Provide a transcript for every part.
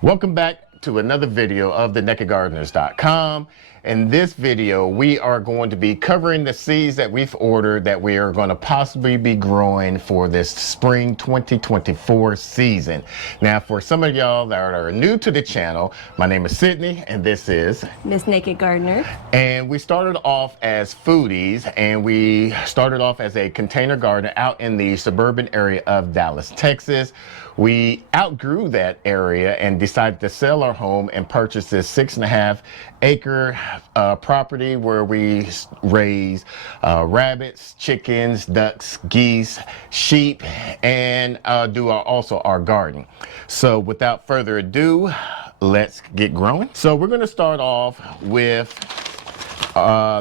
Welcome back to another video of thenakedgardeners.com. In this video, we are going to be covering the seeds that we've ordered that we are going to possibly be growing for this spring 2024 season. Now, for some of y'all that are new to the channel, my name is Sydney and this is Miss Naked Gardener. And we started off as foodies, and we started off as a container garden out in the suburban area of Dallas, Texas. We outgrew that area and decided to sell our home and purchase this 6.5 acre property where we raise rabbits, chickens, ducks, geese, sheep, and do also our garden. So without further ado, let's get growing. So we're going to start off with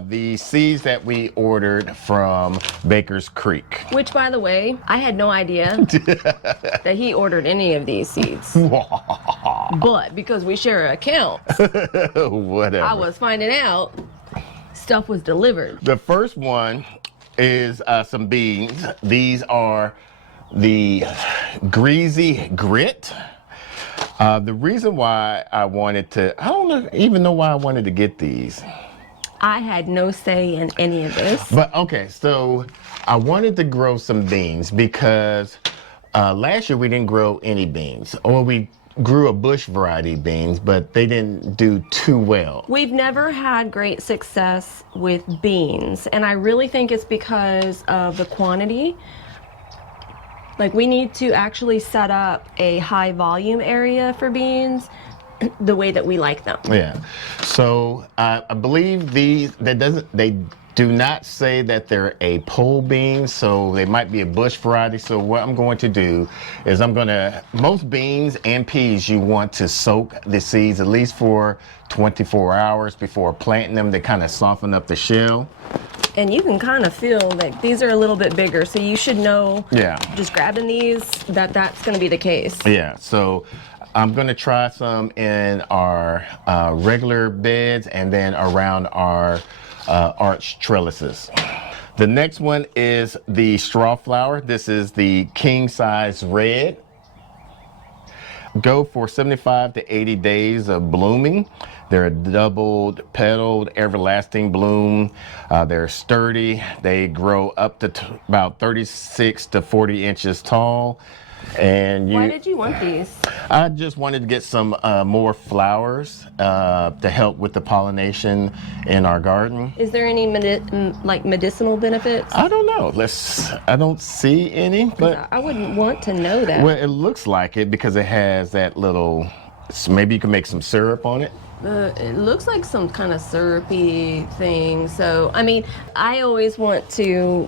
the seeds that we ordered from Baker's Creek. Which, by the way, I had no idea that he ordered any of these seeds. But because we share an account, Whatever. I was finding out stuff was delivered. The first one is some beans. These are the Greasy Grit. The reason why I wanted to, I don't even know why I wanted to get these. I had no say in any of this. But okay, so I wanted to grow some beans because last year we didn't grow any beans. Or we grew a bush variety beans, but they didn't do too well. We've never had great success with beans, and I really think it's because of the quantity. Like, we need to actually set up a high volume area for beans the way that we like them. Yeah. So I believe these, they do not say that they're a pole bean, so they might be a bush variety. So what I'm going to do is most beans and peas, you want to soak the seeds at least for 24 hours before planting them to kind of soften up the shell. And you can kind of feel that these are a little bit bigger, so you should know, just grabbing these, that's going to be the case. Yeah, so I'm going to try some in our regular beds and then around our arch trellises. The next one is the straw flower. This is the king size red. Go for 75 to 80 days of blooming. They're a doubled petaled everlasting bloom. They're sturdy. They grow up to about 36 to 40 inches tall. And why did you want these? I just wanted to get some more flowers to help with the pollination in our garden. Is there any medicinal benefits? I don't know. I don't see any, but I wouldn't want to know that. Well, it looks like it because it has that little. So maybe you can make some syrup on it. It looks like some kind of syrupy thing. So, I mean, I always want to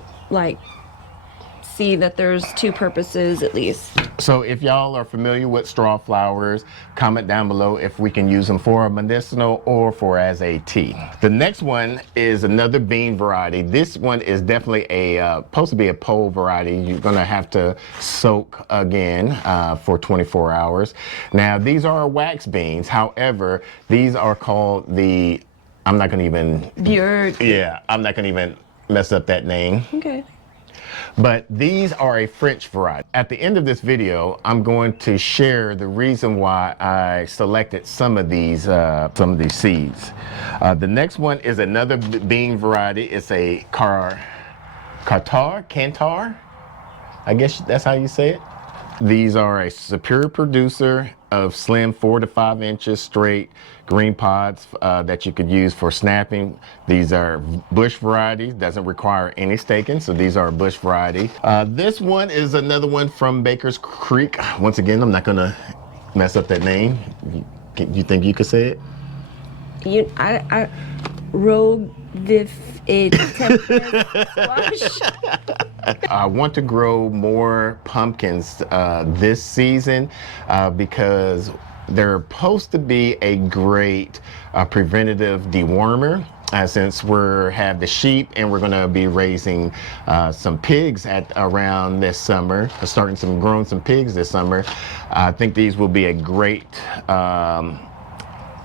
see that there's two purposes at least. So if y'all are familiar with straw flowers, comment down below if we can use them for a medicinal or for as a tea. The next one is another bean variety. This one is definitely supposed to be a pole variety. You're gonna have to soak again for 24 hours. Now these are wax beans. However, these are called I'm not gonna even mess up that name. Okay. But these are a French variety. At the end of this video, I'm going to share the reason why I selected some of these seeds. The next one is another bean variety. It's a Cantar. I guess that's how you say it. These are a superior producer of slim 4 to 5 inches straight green pods that you could use for snapping. These are bush varieties, doesn't require any staking, so these are a bush variety. This one is another one from Baker's Creek. Once again, I'm not gonna mess up that name. You think you could say it? I want to grow more pumpkins this season because they're supposed to be a great preventative dewormer. Since we have the sheep and we're going to be raising some pigs around this summer, growing some pigs this summer, I think these will be a great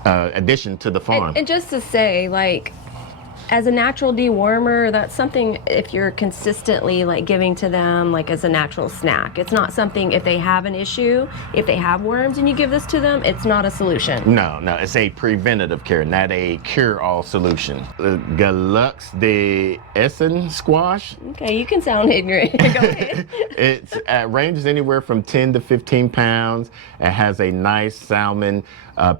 addition to the farm. And just to say, as a natural dewormer, that's something if you're consistently like giving to them like as a natural snack. It's not something if they have an issue, if they have worms and you give this to them, it's not a solution. No, it's a preventative care, not a cure-all solution. Galux de Essen squash. Okay, you can sound ignorant. Go ahead. It ranges anywhere from 10 to 15 pounds. It has a nice salmon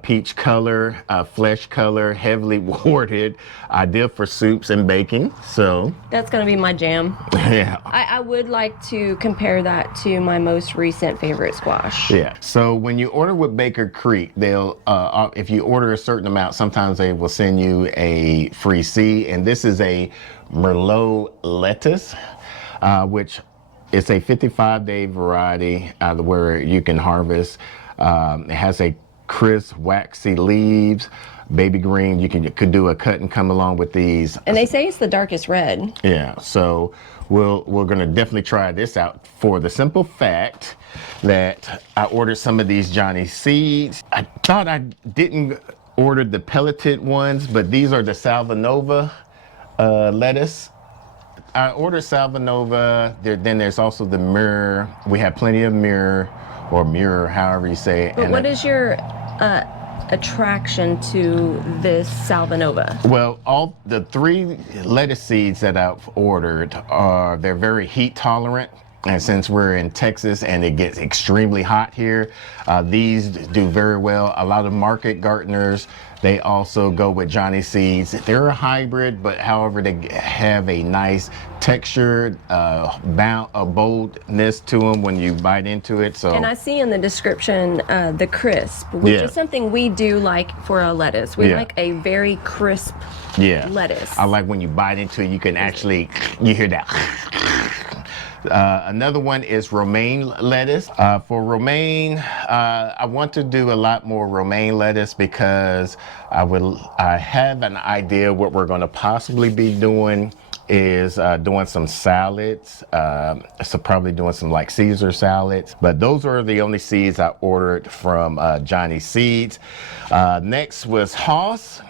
peach color, flesh color, heavily warded, ideal for soups and baking. So That's gonna be my jam. yeah. I would like to compare that to my most recent favorite squash. Yeah. So when you order with Baker Creek, they'll if you order a certain amount, sometimes they will send you a free seed, and this is a Merlot lettuce, which is a 55-day variety where you can harvest. It has a crisp, waxy leaves, baby green. You could do a cut and come along with these. And they say it's the darkest red. Yeah, so we're gonna definitely try this out for the simple fact that I ordered some of these Johnny seeds. I thought I didn't order the pelleted ones, but these are the Salvanova lettuce. I ordered Salvanova. Then there's also the Mirror. We have plenty of Mirror, or Mirror, however you say it. But what is your attraction to this Salvanova? Well, all the 3 lettuce seeds that I've ordered they're very heat tolerant. And since we're in Texas and it gets extremely hot here, these do very well. A lot of market gardeners, they also go with Johnny seeds. They're a hybrid, but however, they have a nice texture, a boldness to them when you bite into it. So. And I see in the description the crisp, which is something we do like for a lettuce. We like a very crisp lettuce. I like when you bite into it, you can actually, you hear that. Another one is romaine lettuce. For romaine, I want to do a lot more romaine lettuce because I have an idea what we're going to possibly be doing is doing some salads, so probably doing some like Caesar salads, but those are the only seeds I ordered from Johnny Seeds. Next was Haas.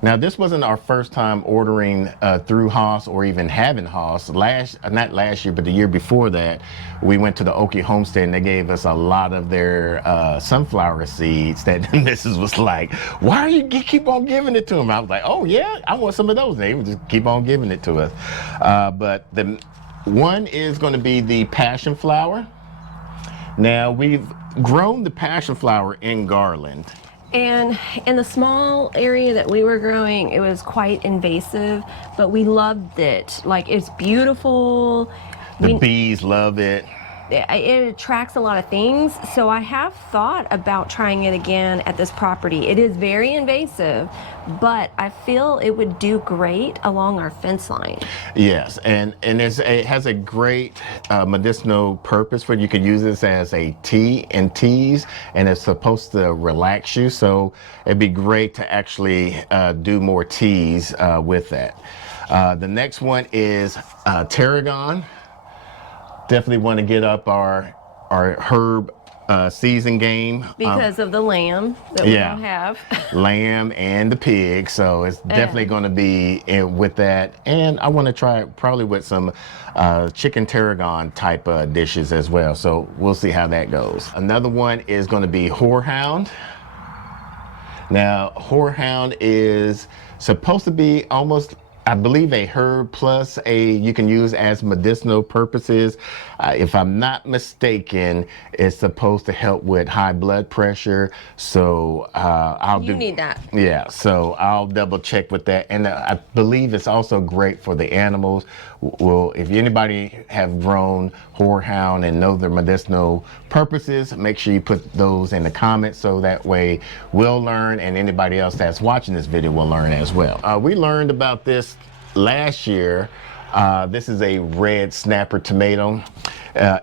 Now, this wasn't our first time ordering through Haas or even having Haas. Not last year, but the year before that, we went to the Okie Homestead and they gave us a lot of their sunflower seeds that Mrs. was like, why do you keep on giving it to them? I was like, oh yeah, I want some of those. And they would just keep on giving it to us. But the one is going to be the passion flower. Now, we've grown the passion flower in Garland. And in the small area that we were growing, it was quite invasive, but we loved it. Like, it's beautiful. The bees love it. It attracts a lot of things, so I have thought about trying it again at this property. It is very invasive, but I feel it would do great along our fence line. Yes, and it has a great medicinal purpose for you. You can use this as a tea and teas, and it's supposed to relax you, so it'd be great to actually do more teas with that. The next one is tarragon. Definitely want to get up our herb season game. Because of the lamb that we don't have. Lamb and the pig, so it's definitely going to be with that. And I want to try it probably with some chicken tarragon type dishes as well. So we'll see how that goes. Another one is going to be horehound. Now, horehound is supposed to be almost, I believe, a herb plus you can use as medicinal purposes. If I'm not mistaken, it's supposed to help with high blood pressure. So You need that. Yeah, so I'll double check with that. And I believe it's also great for the animals. Well, if anybody have grown horehound and know their medicinal purposes, make sure you put those in the comments so that way we'll learn and anybody else that's watching this video will learn as well. We learned about this last year. This is a red snapper tomato.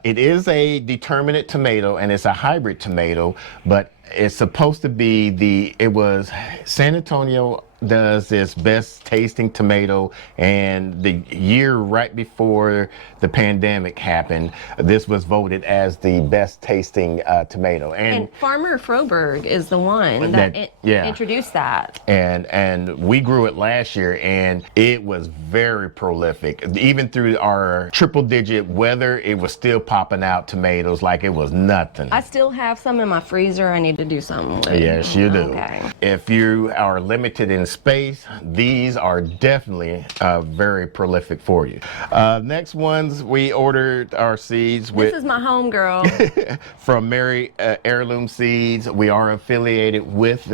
It is a determinate tomato and it's a hybrid tomato, but it's supposed to be it was San Antonio does its best tasting tomato, and the year right before the pandemic happened, this was voted as the best tasting tomato. And Farmer Froberg is the one that introduced that. And we grew it last year, and it was very prolific. Even through our triple digit weather, it was still popping out tomatoes like it was nothing. I still have some in my freezer I need to do something with. Yes, you do. Okay. If you are limited in space, these are definitely very prolific for you. Next ones, we ordered our seeds with... This is my home girl. from Mary Heirloom Seeds. We are affiliated with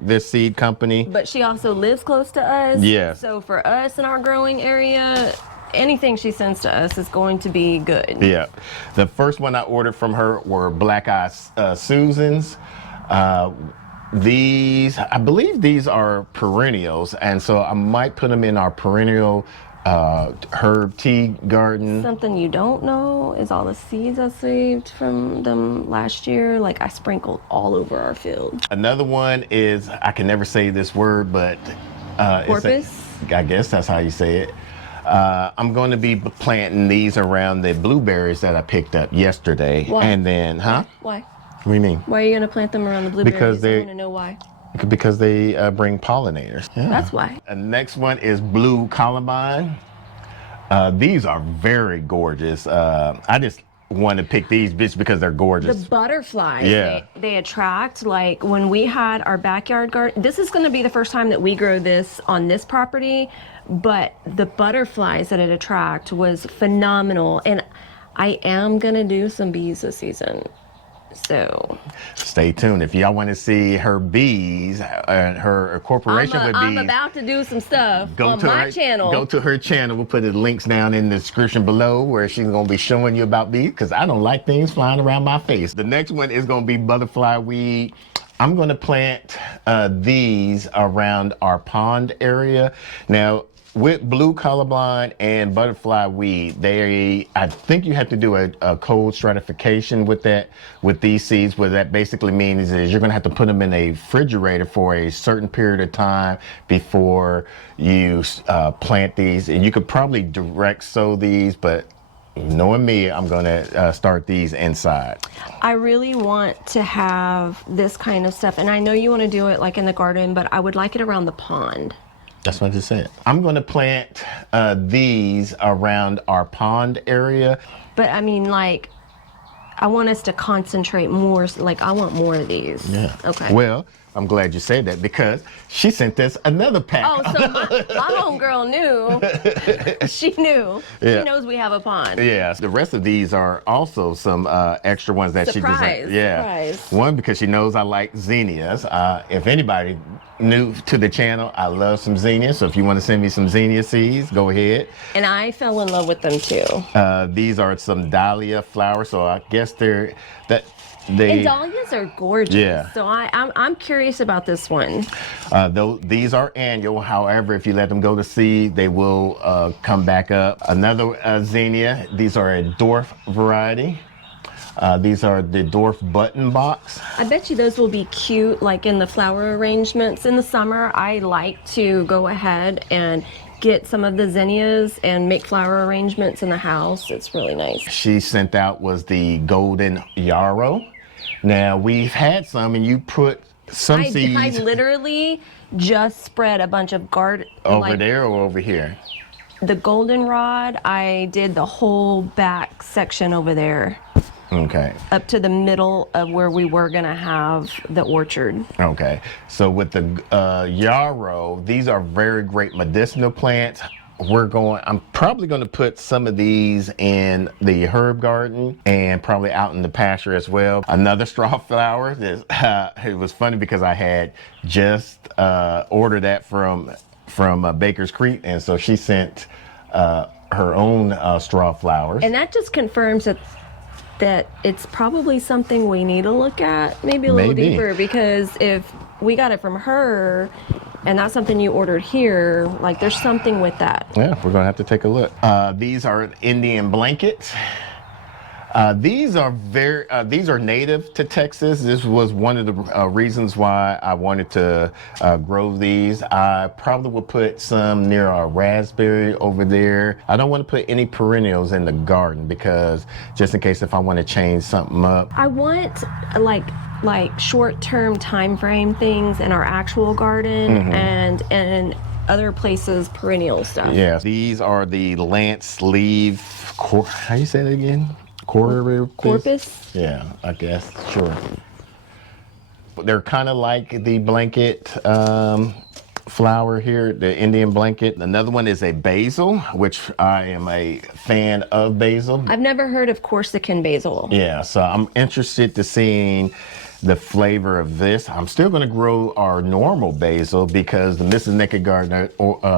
this seed company. But she also lives close to us. Yes. So for us in our growing area, anything she sends to us is going to be good. Yeah. The first one I ordered from her were Black Eye Susans. These, I believe these are perennials, and so I might put them in our perennial herb tea garden. Something you don't know is all the seeds I saved from them last year. Like I sprinkled all over our field. Another one is, I can never say this word, but Porpoise? I guess that's how you say it. I'm going to be planting these around the blueberries that I picked up yesterday. Why? And then, huh? Why? What do you mean? Why are you going to plant them around the blueberries? Because I want to know why. Because they bring pollinators. Yeah. That's why. The next one is blue columbine. These are very gorgeous. I just want to pick these because they're gorgeous. The butterflies, Yeah. they attract. Like when we had our backyard garden, this is going to be the first time that we grow this on this property, but the butterflies that it attract was phenomenal. And I am going to do some bees this season. So stay tuned. If y'all want to see her bees and her corporation with bees, I'm about to do some stuff on my channel. Go to her channel. We'll put the links down in the description below where she's going to be showing you about bees, because I don't like things flying around my face. The next one is going to be butterfly weed. I'm going to plant these around our pond area. Now, with blue columbine and butterfly weed, I think you have to do a cold stratification with these seeds. What that basically means is you're going to have to put them in a refrigerator for a certain period of time before you plant these. And you could probably direct sow these, but knowing me, I'm going to start these inside. I really want to have this kind of stuff, and I know you want to do it like in the garden, but I would like it around the pond. That's what I just said. I'm going to plant these around our pond area. But I mean, like, I want us to concentrate more. Like, I want more of these. Yeah. Okay. Well, I'm glad you said that, because she sent us another pack. Oh, so my homegirl knew. She knew. Yeah. She knows we have a pond. Yeah. The rest of these are also some extra ones that she designed. Yeah. Surprise. One, because she knows I like zinnias. If anybody new to the channel, I love some zinnias. So if you want to send me some zinnia seeds, go ahead. And I fell in love with them too. These are some dahlia flowers. So I guess and dahlias are gorgeous. Yeah. So I'm curious about this one. These are annual. However, if you let them go to seed, they will come back up. Another zinnia. These are a dwarf variety. These are the dwarf button box. I bet you those will be cute, like in the flower arrangements in the summer. I like to go ahead and get some of the zinnias and make flower arrangements in the house. It's really nice. She sent out was the golden yarrow. Now, we've had some, and you put some seeds. I literally just spread a bunch of over there or over here? The goldenrod, I did the whole back section over there. Okay. Up to the middle of where we were gonna have the orchard. Okay. So with the yarrow, these are very great medicinal plants. I'm probably going to put some of these in the herb garden and probably out in the pasture as well. Another straw flower. It was funny because I had just ordered that from Baker's Creek, and so she sent her own straw flowers. And that just confirms that it's probably something we need to look at maybe a little deeper, because if we got it from her and that's something you ordered here, like there's something with that. Yeah, we're gonna have to take a look. These are Indian blankets. These are native to Texas. This was one of the reasons why I wanted to grow these. I probably would put some near our raspberry over there. I don't want to put any perennials in the garden because just in case if I want to change something up. I want like short-term time frame things in our actual garden and other places perennial stuff. Yeah, these are the lance leaf. How you say that again? Corpus? Yeah, I guess, sure. They're kind of like the blanket flower here, the Indian blanket. Another one is a basil, which I am a fan of basil. I've never heard of Corsican basil. Yeah, so I'm interested to seeing the flavor of this. I'm still going to grow our normal basil because the Mrs. Naked Gardener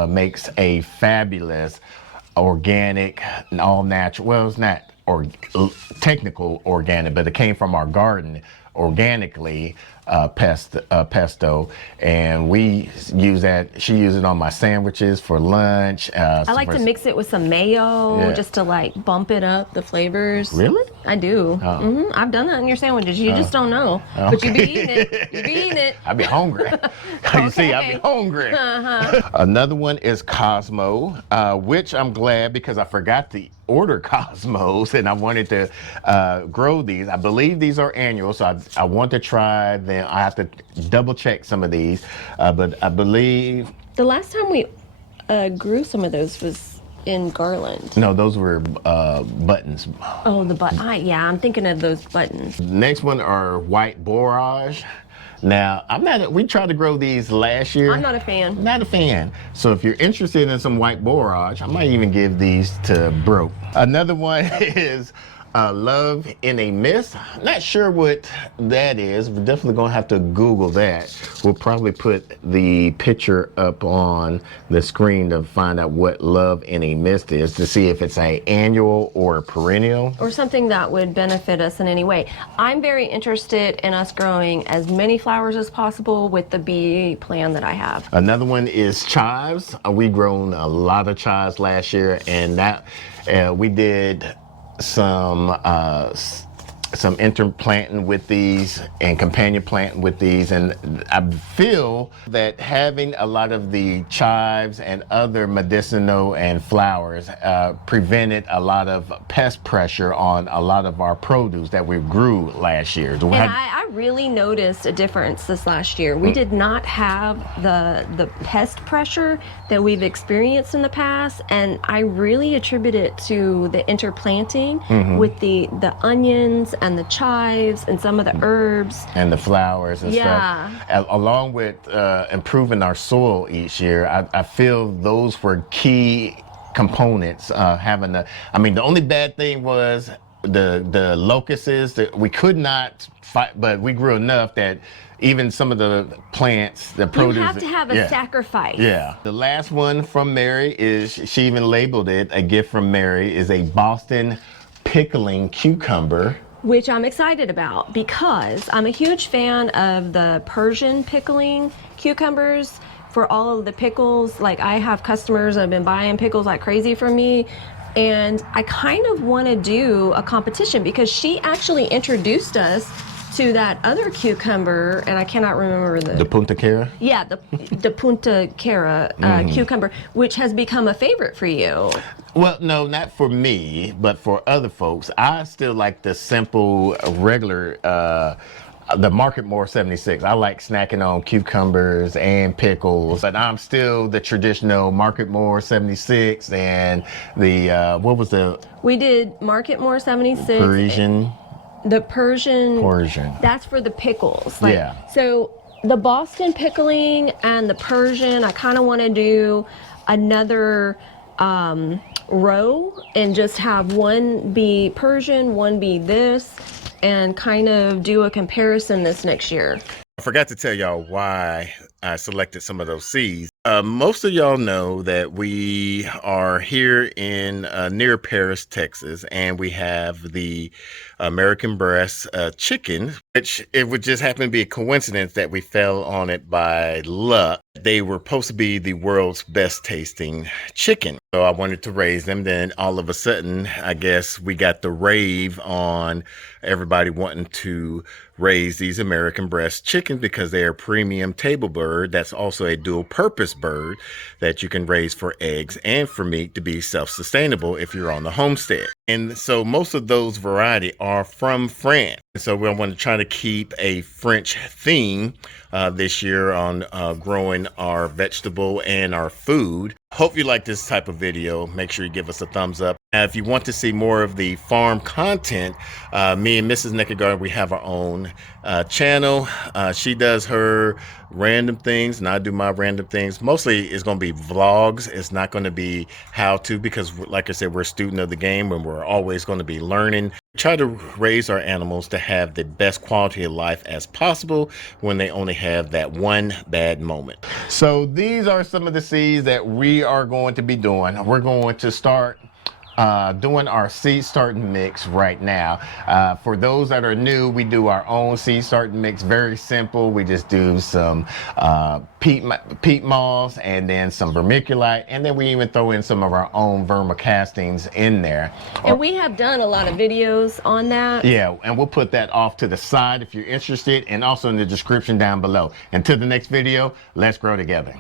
makes a fabulous organic, all natural. Well, it's not technical organic, but it came from our garden organically, pesto, and we use that. She uses it on my sandwiches for lunch. I like to mix it with some mayo just to like bump it up, the flavors. Really? I do. I've done that in your sandwiches. You just don't know, but you be eating it. You be eating it. I be hungry. You see, I be hungry. Another one is Cosmo, which I'm glad because I forgot to order Cosmos and I wanted to grow these. I believe these are annual, so I want to try them. I have to double check some of these, but I believe the last time we grew some of those was in Garland. No, those were buttons. Oh, the button. Yeah, I'm thinking of those buttons. Next one are white borage. Now, we tried to grow these last year. I'm not a fan. Not a fan. So if you're interested in some white borage, I might even give these to Broke. Another one is Love in a Mist. Not sure what that is. We're definitely gonna have to Google that. We'll probably put the picture up on the screen to find out what Love in a Mist is to see if it's an annual or a perennial. Or something that would benefit us in any way. I'm very interested in us growing as many flowers as possible with the bee plan that I have. Another one is chives. We grown a lot of chives last year, and that we did some interplanting with these and companion planting with these, and I feel that having a lot of the chives and other medicinal and flowers prevented a lot of pest pressure on a lot of our produce that we grew last year. And I really noticed a difference this last year. We did not have the pest pressure that we've experienced in the past, and I really attribute it to the interplanting with the onions and the chives and some of the herbs and the flowers and stuff, along with improving our soil each year. I feel those were key components. The only bad thing was the locusts that we could not fight, but we grew enough that even some of the plants, the produce. You have to have a sacrifice. Yeah. The last one from Mary is, she even labeled it, a gift from Mary, is a Boston pickling cucumber. Which I'm excited about because I'm a huge fan of the Persian pickling cucumbers for all of the pickles. Like, I have customers that have been buying pickles like crazy from me, and I kind of want to do a competition because she actually introduced us to that other cucumber, and I cannot remember the Punta Cara? Yeah, the Punta Cara cucumber, which has become a favorite for you. Well, no, not for me, but for other folks. I still like the simple, regular, the Market More 76. I like snacking on cucumbers and pickles, but I'm still the traditional Market More 76 and the, what was the? We did Market More 76. Parisian. The Persian. That's for the pickles. So the Boston pickling and the Persian, I kind of want to do another row and just have one be Persian, one be this, and kind of do a comparison this next year. I forgot to tell y'all why I selected some of those seeds. Most of y'all know that we are here in near Paris, Texas, and we have the American breast chicken. which it would just happen to be a coincidence that we fell on it by luck. They were supposed to be the world's best tasting chicken. So I wanted to raise them. Then all of a sudden, I guess we got the rave on everybody wanting to raise these American breast chickens because they're a premium table bird. That's also a dual purpose bird that you can raise for eggs and for meat to be self-sustainable if you're on the homestead. And so most of those variety are from France. So we want to try to keep a French theme this year on growing our vegetable and our food. Hope you like this type of video. Make sure you give us a thumbs up. Now, if you want to see more of the farm content, me and Mrs. Naked Garden, we have our own channel. She does her random things and I do my random things. Mostly it's going to be vlogs. It's not going to be how to, because like I said, we're a student of the game and we're always going to be learning. Try to raise our animals to have the best quality of life as possible when they only have that one bad moment. So these are some of the seeds that we are going to be doing. We're going to start doing our seed starting mix right now. For those that are new, we do our own seed starting mix. Very simple. We just do some peat moss and then some vermiculite, and then we even throw in some of our own vermicastings in there. And we have done a lot of videos on that. Yeah, and we'll put that off to the side if you're interested, and also in the description down below. Until the next video, let's grow together.